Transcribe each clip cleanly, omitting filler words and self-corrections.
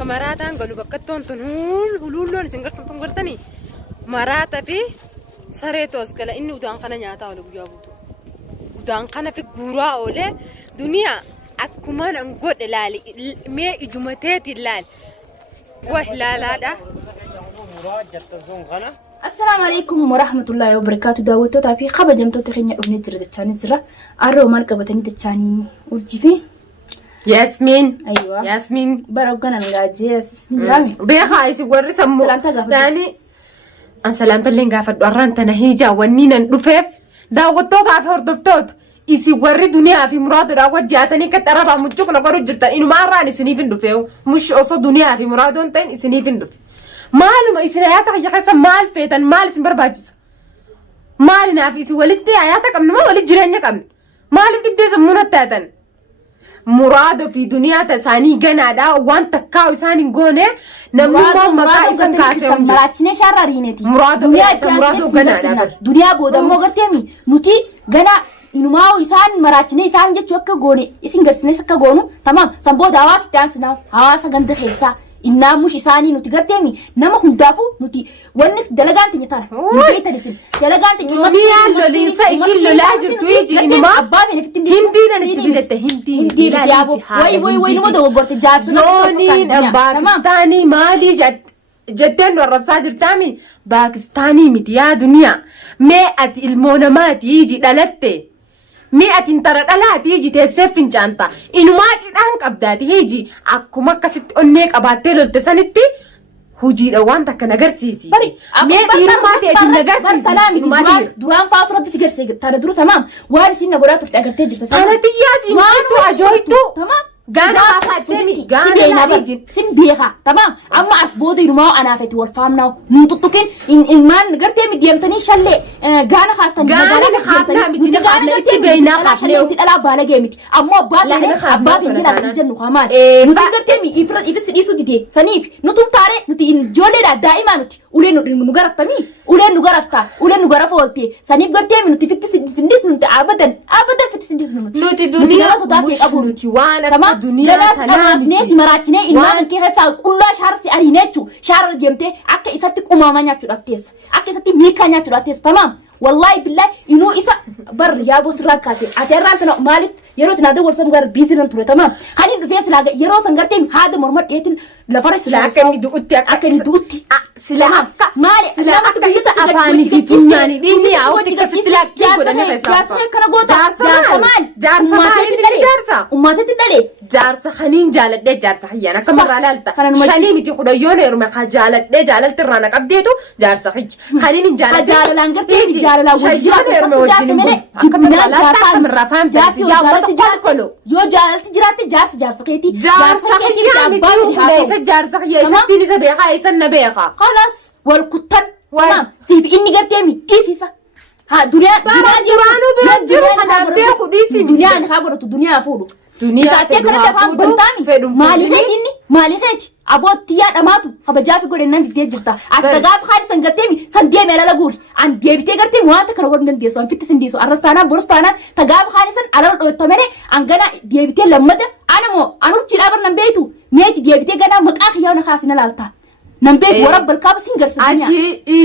bakka maraataan galu bakkattoon tun huluulloon isin gartuun gartanii maraata fi sareetu as gala inni udaan kana nyaataa oole guyyaa guutuu udaan kana fi guuraa oole duniyaa akkumaan an godhe laali mee ijumateeti laali wah laalaadha. السلام عليكم ورحمة الله وبركاته. دعوتو تابي خبر جمتو تخيني أغنية جرد تشاني زرا أرو مالك بتاني تشاني ورجيفي ياسمين. أيوة ياسمين بروغانا نغاجي أسسني جرامي بيخا ايسي وري سمو سلامتا غافر يعني أن سلامتا اللي غافر دواران تنهيجا ونينا نفيف دعوتو تابي هردفتوت isi warri duniyaa fi muraadu daawwat jaatanii kattarabaa muchuuk na godhu jirtan inuma arraan isiniif hin dhufeewu mush osoo duniyaa fi muraadoon ta'in isiniif hin dhufe maaluma isin hayaata hayya keessa maal feetan maal isin barbaachisa maalinaaf isin walitti hayaata qabne moo walitti jireenya qabne maaliif dhibbee sammuuna taatan muraadoo fi duniyaa tasaanii ganaadha waan takkaa isaan hin goone namummaa maqaa isan kaasee maraachine shaarraa riineeti muraadoo ganaadha duniyaa boodammoo garteemi nuti ganaa inumaa isaan maraachine isaan jechu akka goone isin garsines akka goonu tamam sanbooda hawaasa taasina hawaasa ganda keessaa innaa mush isaanii nuti garteemi nama hundaafu nuti wanni dalagaan tinya tara nuti tadisin dalagaan tinya duniyaa loliinsa ishin lolaa jirtu iji inumaa abbaa feenefitti hindiina itti bidatte hindi yaabo way numa dogoggorte jaabsina zooniin Paakistaanii maalii jetteen nu arrabsaa jirtaami Paakistaanii miti yaa duniyaa mee ati ilmoo namaati iji dhalatte mee ati intara dhalaati iji teessee fincaanta inumaa qidhaan qabdaati iji akkuma akkasitti onnee qabaattee lolte sanitti hujiidha waan takka nagarsiisi mee dhiirummaa ta'eeti nagarsiisi duraan faasu rabbi si garsee tana dura tamaam waan isin na godhaa turte agartee jirta sana xiyyaati waan ajooytu tamaam Gana kasatemi gana sim biha tamam amma asboda irumaa anaafeti wal faamnaa nu tuttukin ilmaan gartee midiyamtanii shalle gana khastani gana miti gana gartee beena khashlee miti dhala balage miti amma abbaa fi dina jennu khamal nuti gartee mi ifis dhiisu dide saniif nutum taare nuti ijoolleedha daa'ima nuti uleen nu garaftami uleen nu garafta uleen nu garafoolti saniif gartee mi nuti fitti sindis nuti abadan fitti sindis nuti duniyaa sodaate qabu nuti waan Galas amasnes marachine ilmaan kee hasa qullaa shaarsi arinechu shaarar jemte akka isatti qumama nyaachu dhaftees akka isatti miika nyaachu dhaftees tamam wallahi billahi inu isa bar yaabo sirran kaase aterran tana malif yero tinada walsam gar biziran ture tamam hanin dufes laga yero sangarte haada mormad deetin la faris la akani duutti akani duutti sila akka mali sila akka isa afani difunyani dini ya utti kasila kigoda ne fesa jaarsa kana goota jaarsa ummatati dale jaarsa khanin jaaladhe jaarsa hayyana kamara lalta shani miti khudayona yeruma kha jaaladhe jaalalti rana qabdeetu jaarsa khij khanin jaaladhe jaalalan garte jaalala yoo jaalalti jiraate jaarsa keeti jaarsa keeti isa beekaa isa na beekaa خلاص والكتن تمام سيف إني قلت يمي إيسيسا ها دنيا درانو برجلو خنا بيخو ديسي دنيا أنا خابرة الدنيا فودو دنيا ساتيا فهم بنتامي مالي خيتي مالي خيتي أبوت تيان أماتو خبجافي قول إنن تيجرتا أتغاف خالي سنقتيمي سنديمي على لغوري عن ديبتي قرتي موانتا كنغور نديسو انفتي سنديسو أرستانا برستانا تغاف خالي سن على الأوتوميني أنغانا ديبتي لمدة أنا مو أنا رتي لابر نمبيتو ميتي ديبتي غانا مقاخي يونا خاسنا لالتا نمبيت ورب الكاب سينجر سنيا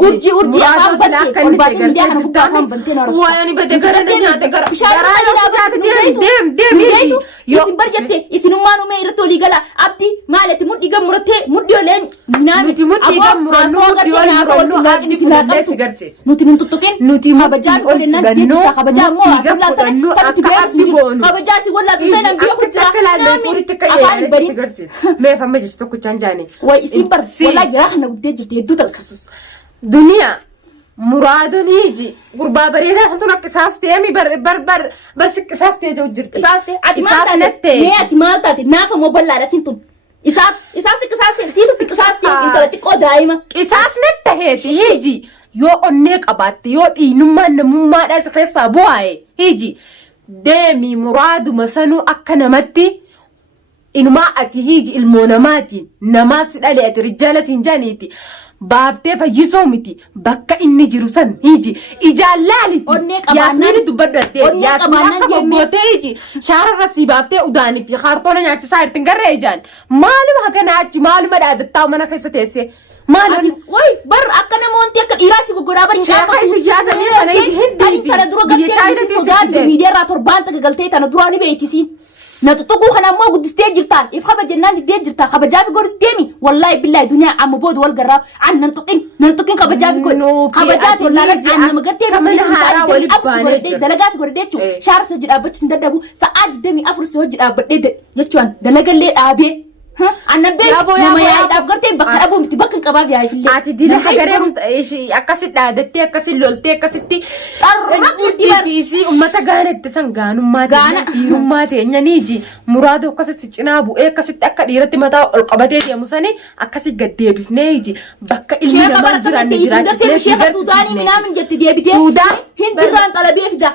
أرجي أفهم بنتي والباقي ميديا أنا كنت أفهم بنتين ورب وأنا بدقرنا نادقر شارع سجاد دم يسين برجتة يسين ما نومي يرتولي قلا أبتي مالتي مدي قم مرتة مدي ولين نامي مدي قم مرنو نوتي من تطقين نوتي ما بجاف ولنا نديت خبجا مو قبل ترى تبي خبجا سي ولا بينا بياخد أفهم بري ما فهم جت تكو تانجاني ويسين بر ولا جراحنا وديت هدو تكسس دنيا مرادو نيجي قربا بريدة حنتنا قصاص تيمي بر قصاص تيجو جرت قصاص تي مي مالتاتي نافا موبلا راتينتون قصاص سيتو قصاص تي انت تقو دايما قصاص نتهيتي هيجي يو أنك أباتي يو إنما نمما داس خيسا بواي هيجي ديمي مرادو مسانو أكنا متي إنما أتي هيجي المونماتي نماس الالي أتي رجالة سنجانيتي baaftee fayyisoo miti bakka inni jiru san hiji ijaan laaliti yaasmiin dubbadhattee yaasmiin akka bobbootee hiji shaararra si baaftee udaanii fi kaartoona nyaachisaa irratti garee ijaan maaluma haganaa achi maaluma dhaadataa mana keessa teessee maaluma way bar akka namoonni akka dhiiraasi goggoraa bari sheekha isi yaadanii kana hindi tana dura gattee sodaatti miidiyaarraa torbaan takka galtee tana duraa ni beektisiin na tutuquu kana ammoo guddistee jirta if haba jennaan diddee jirta kabajaa fi godhu deemi wallahi billahi duniyaa amma booda wal garraa an nan tuqin kabajaa fi godhu kabajaa fi wallahi an nama gartee fi dalagaas godhadee jechuun shaara si hojii dhaabbachuu hin dadhabu sa'aa 24 si hojii dhaabbadhee jechuun dalagallee dhaabee annan beeku nama yaa'idhaaf gartee bakka dhabuu miti bakka hin qabaaf yaa'if illee ati dina hagaree akkasitti dhaadattee akkasitti loltee akkasitti xarraqii ummata gaanatti san gaanummaa dhiirummaa teenyaniiji muraada akkasitti cinaa bu'ee akkasitti akka dhiiratti mataa ol qabatee deemu sanii akkasitti gad deebifnee iji bakka ilmi namaa jiran jiraachisnee sheeka suudaanii minaamin jetti deebitee hindirraan xalabee fida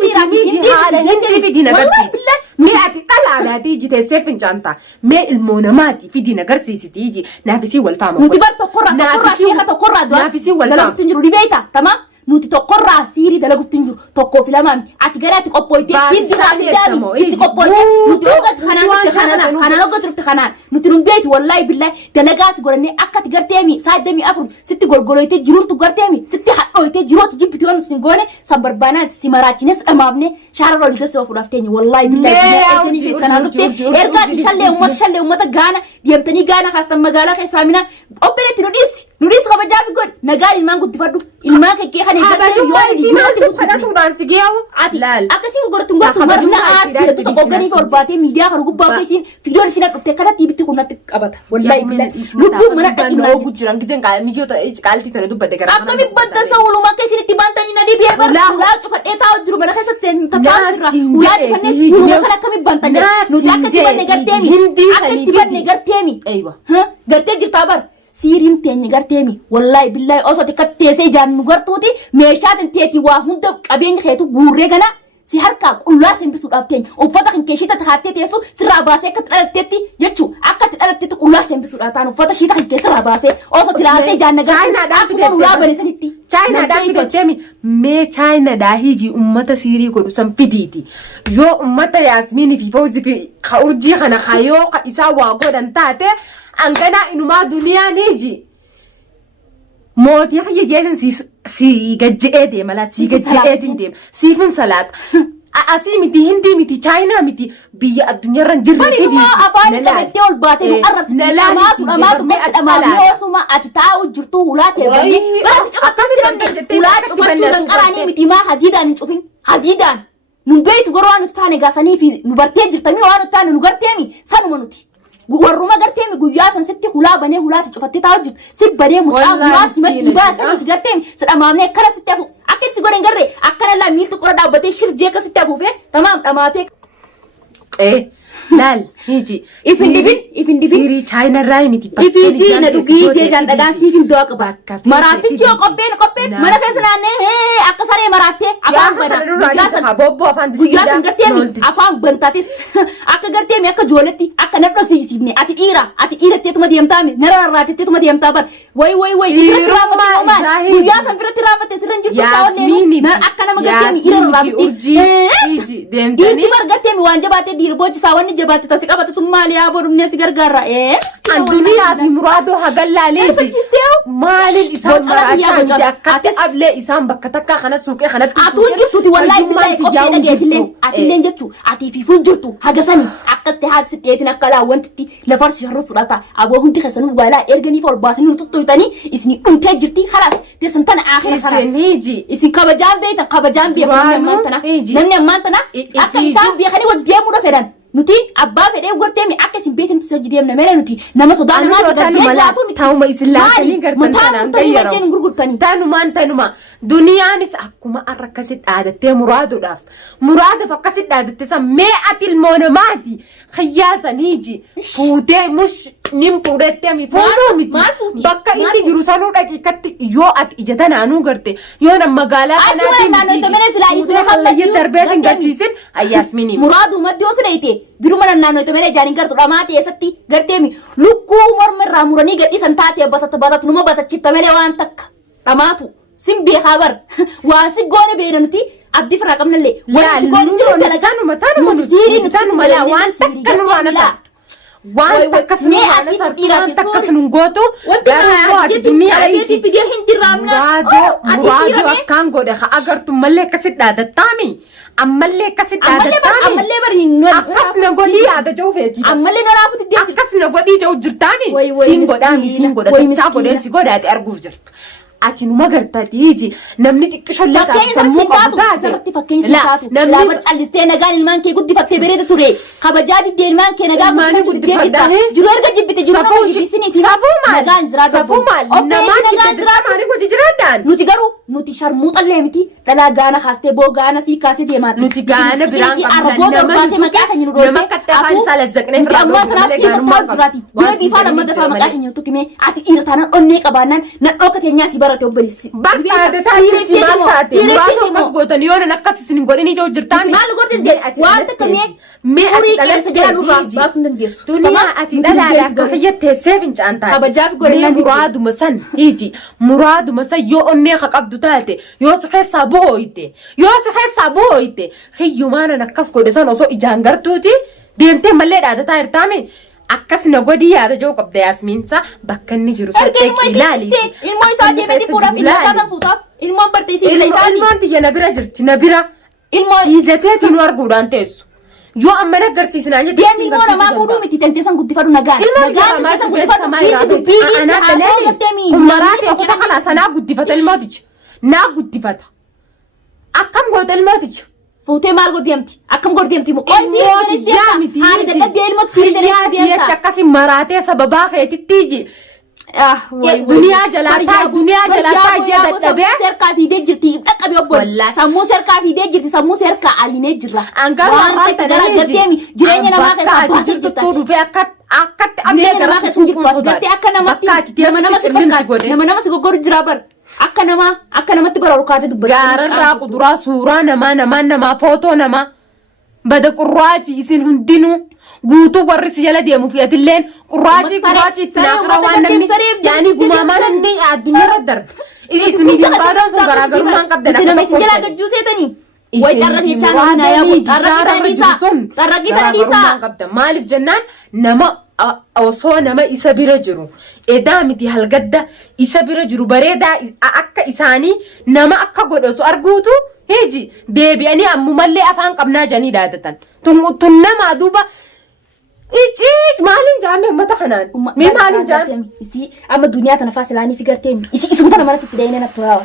hindi fidin agarsiisa mee ati xalaadaatii iji teessee fincaanta mee ilmoo namaati fidin agarsiisiti iji naafisii wal faama nuti bar tokkorraa sheeka tokkorraa naafisii wal faama dalagutti hin jiru dhibeeta tamaam nuti tokkorraa siirii dalagutti hin jiru tokkoo filamaa miti ati gara ati qophooytee hindirraa fidaami itti qophooytee nuti oggatti kanaan oggatti rufte kanaan nuti nun beeyti wallaahi billaahi dalagaas godhannee akka ati garteemi saa 24 sitti golgoloytee jiruuntu garteemi sitti hadhooytee jirooti jibbiti waan nuti sin goone san barbaanaati si maraachines dhamaafne shaara rooli gasoo fuudhaaf teenya wallaahi billaahi kanaan dhuftee ergaati shallee ummata gaana deemtanii gaana kaastan magaalaa keessaa mina obboleetti nu dhiisi kabajaa fi godhi nagaan ilmaan guddifadhu ilmaan kekkee kan kabajummaa isii maatti kadhatuudhaan si geewu laal akkasii godhatu marna aastee tu tokkogganii torbaatee miidiyaa kan gubbaa isiin fiidiyoon isiin dhuftee kanatti ibitti kunnatti qabata wallaahi billaahi lubbuun mana dhaqinaa gujiran gizeen mijiyoota qaaltii tana dubbadde gara akkami bantansa uluma akka isin itti bantanii na dhibee bar ulaa cufadhee taa'u jiru mana keessatti taa'u jira ulaa cufannee uluma kana akkami bantanii nuti akka itti banne garteemi akka itti banne garteemi gartee jirtaa bar siirin teenya garteemi wallahi billahi osoo tikatteessee ijaan nu gartuuti meeshaa tanteeti waa hunda qabeenya keetu guurree gana si harkaa qullaa sembisuudhaaf teenya uffata kan kee shiita tahattee teessu sirraa baasee akka dhalatteetti jechuu akka itti dhalattetti qullaa sembisuudhaaf ta'an uffata shiita kan kee sirraa baasee osoo tilaaltee ijaan nagaa akkuma ulaa banisanitti chaayinaadhaan fidettemi mee chaayinaadhaa hiji ummata siirii godhu san fidiiti yoo ummata yaasmiinii fi fawzi fi ka urjii kana hayoo ka isaa waa godhan taate angana inumaa duniyaan hiji mootii xiyya jeesan si gajje'ee deema laa si gajje'eetiin deema siifin salaata asii miti hindii miti chaayinaa miti biyya addunyaarra hin jirre fidii afaan qabattee ol baatee nu arrabsite dhamaatu dhamaatu yoosuma ati taa'u jirtu ulaa teebanii barati akkasii dibamne ulaa cufachuu danqaraanii miti maa hadiidaan hin cufin hadiidaan nu beeytu goroo waan nuti taane gaasanii fi nu bartee jirtamii waan nuti taane nu garteemi sanuma nuti warruma garteemi guyyaa san sitti hulaa banee hulaati cufattee taa'u jirtu si banee mucaa hulaa simatti baasaniiti garteemi sidhamaamnee akkana sitti hafu akka itti godhan garree akkana laa miilti qura dhaabbatee shirjee akka sitti hafuufee tamaam dhamaatee laal hiji ifin dibin siirii chaayinarraa miti ifiji na dhugii jeejaan dhadhaan siifin do'a qaba maraattichi yoo qopheen mana keessa naannee akka saree maraattee afaan bana guyyaa san garteemi afaan bantaatis akka garteemi akka jooletti akka nadhosiisifne ati dhiiratteetuma deemtaami nararraatetteetuma deemtaa bar way guyyaa san biratti raaffatte sirran jirtu saawwanne akka nama garteemi irarraafatti dhiirti bar garteemi waan jabaattee dhiirbochi saawwanni jabaatti tasi qabatu sun maali yaa bodumne si gargaara duniyaa fi muraadoo hagallaalee maaliin isaan maraachaa akka ablee isaan bakka takkaa kana suuqee kanatti atuun jirtuuti wallaahi billahi qophee dhageessilleen atilleen jechuu atii fi fuul jirtu hagasanii akkas ta'e haati sidheetin akka laawwantitti lafarsi sharrusuudha ta'a aboo hundi keessanuu waalaa erganiif ol baasanii nu tuttuutanii isin dhumtee jirti halaas teessan tana aakhira halaas isin kabajaan beektan kabajaan beekan namni ammaan tana akka isaan beekanii wajji deemuudha fedhan nuti abbaa fedhee gorteemi akka isin beekanitti si hojii deemna meelee nuti nama sodaa namaa gartee jaatu miti taa'uma isin laatanii gartan tanaan gayyaramu gurgurtanii tanuma duniyaanis akkuma arra akkasitti dhaadattee muraaduuf akkasitti dhaadatte san mee ati ilmoo namaati khiyyaasaniiji fuutee mush nin fuudhetteemi fuudhuu miti bakka inni jiru sanuu dhaqiiqatti yoo ati ija tanaanuu garte yoo nam magaalaa kanaatiin darbee sin garsiisin ayyaasminii muraadu maddi yoo sidheete biruma naannoo itti melee jaaniin gartu dhamaa teessatti garteemi lukkuu morma الراموراني قد إيسان تاتي بطت نما بطت شفت ملي وان تك رماتو سمبي خبر واسب قوني بيننتي عبدي فرقمنا اللي لا نتانو ملا وان تكنو وانا سات وان تكسنو وانا سات وان تكسنو نقوتو غارو الدنيا ايجي مرادو أكان قوده أجرتم ملك كسد هذا تامي أملك كسد هذا تامي أكسنا قودي هذا جو فيتي أكسنا قودي جو جرتامي سين قوده تمشى قوده سين قوده أرجو جرت أتي نما قرطة تيجي نمني تكشل لك سموك أبداك لا نمني بتشالستين نجان المان كي قد فتى بريد توري خبجات الدين مان كي نجان ما نقول دفتا جروير كجيب تجيبنا بيسيني نجان زراد سافو مال نمان نجان زراد ما نقول جرادان نتيجرو نتيشار موت الله متي تلا جانا خاسته بو جانا سي كاسي ديمات نتيجانا بران قبل نما كتافان سالت زكني أما تراسي تطاجراتي ما بيفعل أما دفع مكاحين يوتو كمي عتي إيرتانا أني كبانان نأوكت ينياتي براتي وبليس بركة تايري مالتاتي مراتو قصقوتني يونا نقص سنين قوليني جو جرتامي ما لقول دي وانت كمي مي أتي دلالة باسون دنديس دنيا أتي دلالة هي تسيفنج أنت خبجاف قولنا مراد مسن هيجي مراد مسن يو أني خقبض تاتي يو سخي سابويتي خي يومانا نقص قولسان وصو إجانغرتوتي ديمتي ملي هذا تاير تامي أكس نقودي هذا جو قبض ياسمين سا بكني جروس إلالي المو يساعدي بدي فورا إنسان فوتا المو برتيسي المو أنت يا نبرة جرتي نبرة المو يجتاتي نور قران تيسو جو أما نقدرتي سنانية ديامي نورا ما بودو متي تنتسان قد فارو نغان نغان ما سفيسا ما يرادو أنا بلالي كماراتي أكتا خلاص أنا قد فتا الماتج نا قد فتا أكم قد الماتج فوتي مال قديمتي أكم قديمتي مو أي سيري جامتي هذا دلت دي الموت سيري سيري تكاسي مراتي سببا خيتي تيجي دنيا جلاتا جدا تبع سرقة في دجرتي ابدأ بيوبول والله سمو سرقة في دجرتي سمو سرقة علينا جرا أنقر وانت تجري جريني نما خيسا باتي جرتاتي في أكت أمني نما خيسا جرتاتي أكا نما سيقور جرابر akka namatti bara olkaate dubbatu gaararraa kuduraa suuraa namaa footoo namaa bada qurraachi isin hundinuu guutuu warri si jala deemu fi atilleen qurraachi itti naafira waan namni yaani gumaamaan inni addunyaarra darbe isiniif hin baadan sun garaagarummaan qabdan akka nama isin jalaa gajjuu seetanii way carraqii chaanaa naa yaamu carraqii tana dhiisaa maaliif jennaan nama osoo nama isa bira jiru edaa miti halgadda isa bira jiru bareedaa akka isaanii nama akka godhosu arguutu hiji deebi'anii ammumallee afaan qabnaa janii daadatan tun nama duuba ichiich maalin jaame ummata kanaan mee maalin jaame isi amma duniyaa tana faasilaanii figartee isi tana manatti itti deeyinee natti tolaa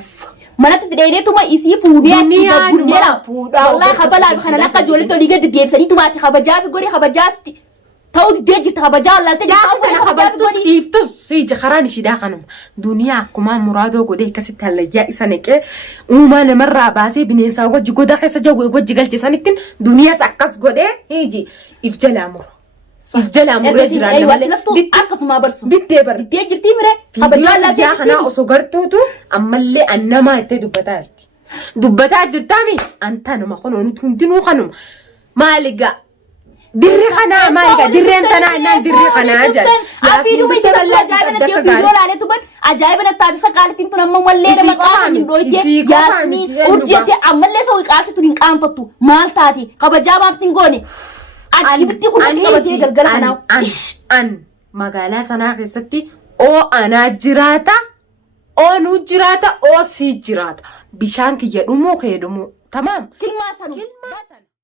manatti itti deeyinee tuma isi fuudhee duniyaa fuudhaa wallahi kabalaa kana akka ijoollee tolii gadi deebisanii tumaati kabajaa fi godhee kabajaasti تاود ديجي تخبجال لا تجي أنا خبرتوس إفتوس سيج خراني شيء داخلهم دنيا كمان مرادو قديه كسبت هلا جاء سنك وما نمر باسي بنيسا وجه قدا خس جو وجه قلت سنكتن دنيا سكس قديه هيجي إفجل أمر إفجل أمر يجرا أيوة أكس ما برسو بتبر ديجي تيمرة خبجال لا تجي أنا أصغرتو تو أما اللي أنا ما تدبتارتي دبتار جرتامي أنت أنا ما خنون تنو خنوم ما لقى دري خنا ما يقدر دري أنت أنا دري خنا أجل أفيدو ميسي أجايبنا تيو فيديو لالي تبان أجايبنا تادسا قالت انتو نمو ملينا مقاها من رويتي ياسمي أرجيتي عمالي سوي قالت تنين قام فتو مال تاتي قبجا بافتين قوني أجيبتي خلطي قبجي قلقل خناو أن مقالا سناخي ستي أو أنا جراتا أو نو جراتا أو سي جراتا بشانك يدمو خيدمو تمام كلمة سنو